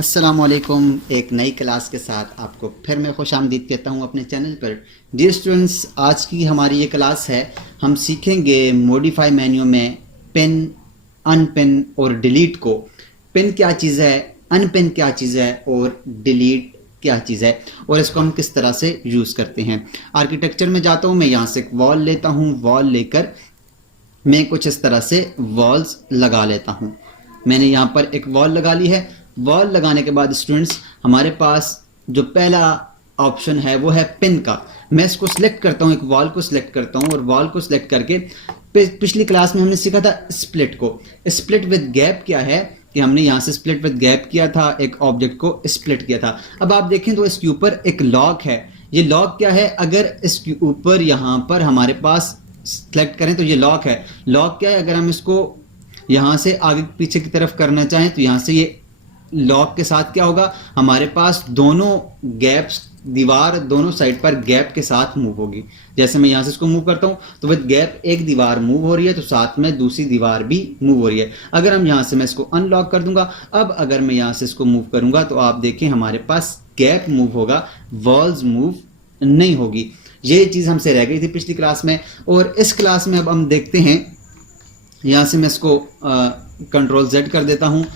अस्सलामुअलैकुम। एक नई क्लास के साथ आपको फिर मैं खुशामदीद कहता हूँ अपने चैनल पर। डियर स्टूडेंट्स, आज की हमारी ये क्लास है, हम सीखेंगे मॉडिफाई मेन्यू में पिन, अनपिन और डिलीट को। पिन क्या चीज़ है, अनपिन क्या चीज़ है और डिलीट क्या चीज़ है, और इसको हम किस तरह से यूज़ करते हैं। आर्किटेक्चर में जाता हूँ, मैं यहाँ से एक वॉल लेता हूँ, वॉल लेकर मैं कुछ इस तरह से वॉल्स लगा लेता हूँ। मैंने यहाँ पर एक वॉल लगा ली है। वॉल लगाने के बाद स्टूडेंट्स, हमारे पास जो पहला ऑप्शन है वो है पिन का। मैं इसको सिलेक्ट करता हूँ, एक वॉल को सिलेक्ट करता हूँ और वॉल को सिलेक्ट करके पिछली क्लास में हमने सीखा था स्प्लिट को। स्प्लिट विद गैप क्या है कि हमने यहाँ से स्प्लिट विद गैप किया था, एक ऑब्जेक्ट को स्प्लिट किया था। अब आप देखें तो इसके ऊपर एक लॉक है। ये लॉक क्या है, अगर इसके ऊपर यहाँ पर हमारे पास सेलेक्ट करें तो ये लॉक है। लॉक क्या है, अगर हम इसको यहाँ से आगे पीछे की तरफ करना चाहें तो यहाँ से ये लॉक के साथ क्या होगा, हमारे पास दोनों गैप्स, दीवार दोनों साइड पर गैप के साथ मूव होगी। जैसे मैं यहाँ से इसको मूव करता हूँ तो विद गैप एक दीवार मूव हो रही है तो साथ में दूसरी दीवार भी मूव हो रही है। अगर हम यहाँ से मैं इसको अनलॉक कर दूंगा, अब अगर मैं यहाँ से इसको मूव करूंगा तो आप देखें हमारे पास गैप मूव होगा, वॉल्स मूव नहीं होगी। ये चीज़ हमसे रह गई थी पिछली क्लास में। और इस क्लास में अब हम देखते हैं, यहाँ से मैं इसको कंट्रोल Z कर देता हूँ।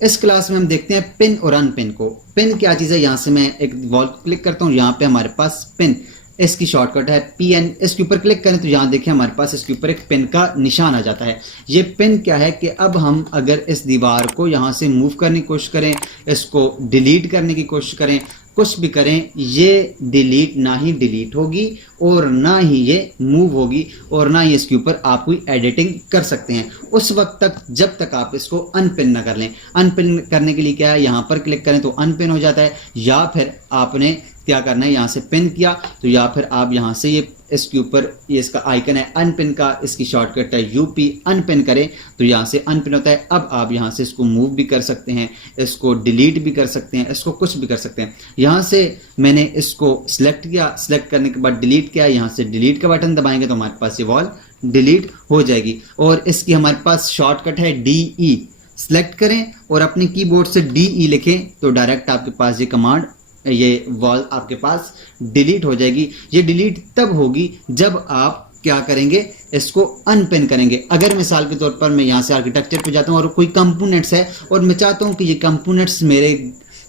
इस क्लास में हम देखते हैं पिन और अनपिन को। पिन क्या चीज़ है, यहाँ से मैं एक वॉल को क्लिक करता हूँ, यहाँ पे हमारे पास पिन, इसकी शॉर्टकट है PN। इसके ऊपर क्लिक करें तो यहाँ देखिए हमारे पास इसके ऊपर एक पिन का निशान आ जाता है। ये पिन क्या है कि अब हम अगर इस दीवार को यहाँ से मूव करने की कोशिश करें, इसको डिलीट करने की कोशिश करें, कुछ भी करें, ये डिलीट ना ही डिलीट होगी और ना ही ये मूव होगी और ना ही इसके ऊपर आप कोई एडिटिंग कर सकते हैं उस वक्त तक जब तक आप इसको अनपिन ना कर लें। अनपिन करने के लिए क्या है, यहाँ पर क्लिक करें तो अनपिन हो जाता है, या फिर आपने क्या करना है, यहाँ से पिन किया तो या फिर आप यहाँ से ये इसके ऊपर ये इसका आइकन है अनपिन का, इसकी शॉर्टकट है UP, अनपिन करें तो यहाँ से अनपिन होता है। अब आप यहाँ से इसको मूव भी कर सकते हैं, इसको डिलीट भी कर सकते हैं, इसको कुछ भी कर सकते हैं। यहाँ से मैंने इसको सिलेक्ट किया, सिलेक्ट करने के बाद डिलीट किया, यहाँ से डिलीट का बटन दबाएंगे तो हमारे पास ये वॉल डिलीट हो जाएगी। और इसकी हमारे पास शॉर्टकट है DE। सिलेक्ट करें और अपने कीबोर्ड से DE लिखें तो डायरेक्ट आपके पास ये कमांड, ये वॉल आपके पास डिलीट हो जाएगी। ये डिलीट तब होगी जब आप क्या करेंगे, इसको अनपिन करेंगे। अगर मिसाल के तौर पर मैं यहाँ से आर्किटेक्चर पे जाता हूँ और कोई कंपोनेंट्स है और मैं चाहता हूँ कि ये कंपोनेंट्स मेरे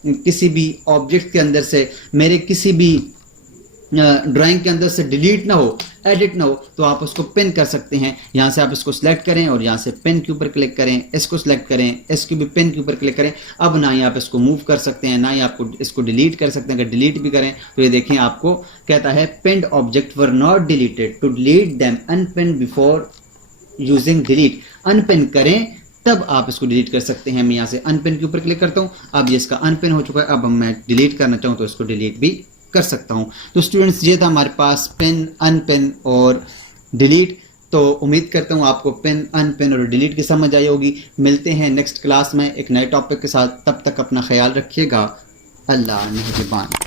किसी भी ऑब्जेक्ट के अंदर से, मेरे किसी भी ड्राइंग के अंदर से डिलीट ना हो, एडिट ना हो, तो आप उसको पिन कर सकते हैं। यहाँ से आप इसको सिलेक्ट करें और यहाँ से पिन के ऊपर क्लिक करें, इसको सिलेक्ट करें, इसको भी पिन के ऊपर क्लिक करें। अब ना ही आप इसको मूव कर सकते हैं, ना ही आपको इसको डिलीट कर सकते हैं। अगर डिलीट भी करें तो ये देखें आपको कहता है pinned object were not deleted, to delete them unpin before using delete. Unpin करें तब आप इसको डिलीट कर सकते हैं। मैं यहाँ से अनपिन के ऊपर क्लिक करता हूँ, अब ये इसका अनपिन हो चुका है। अब मैं डिलीट करना चाहूँ तो इसको डिलीट भी कर सकता हूं। तो स्टूडेंट्स, ये था हमारे पास पिन, अनपिन और डिलीट। तो उम्मीद करता हूं आपको पिन, अनपिन और डिलीट की समझ आई होगी। मिलते हैं नेक्स्ट क्लास में एक नए टॉपिक के साथ, तब तक अपना ख्याल रखिएगा। अल्लाह मेहरबान।